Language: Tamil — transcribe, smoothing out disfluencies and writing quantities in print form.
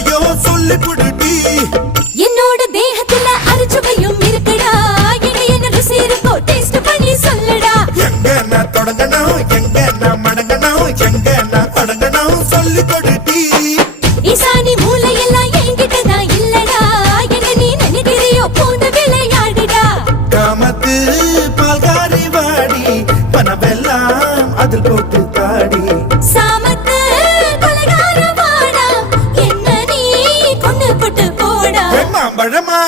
எப்படியோ சொல்லி புடுடி என்னோட தேகத்துல அரிச்சுவையும் இருக்குடா என்ன ருசி இருக்கோ டேஸ்ட் பண்ணி சொல்லுடா எங்க நான் தொடங்கணும் எங்க நான் மடங்கணும் எங்க நான் தொடங்கணும் சொல்லி கொடுடி ஈசானி மூளையெல்லாம் என்கிட்ட தான் இல்லடா என்ன நீ நினைக்கிறியோ பூந்த விளையாடுடா காமத்து பால்காரி வாடி பணமெல்லாம் அதில் போட்டு தாடி சாமத்து கொலைகார வாடா என்ன நீ கொண்டு போட்டு போடா மாம்பழமா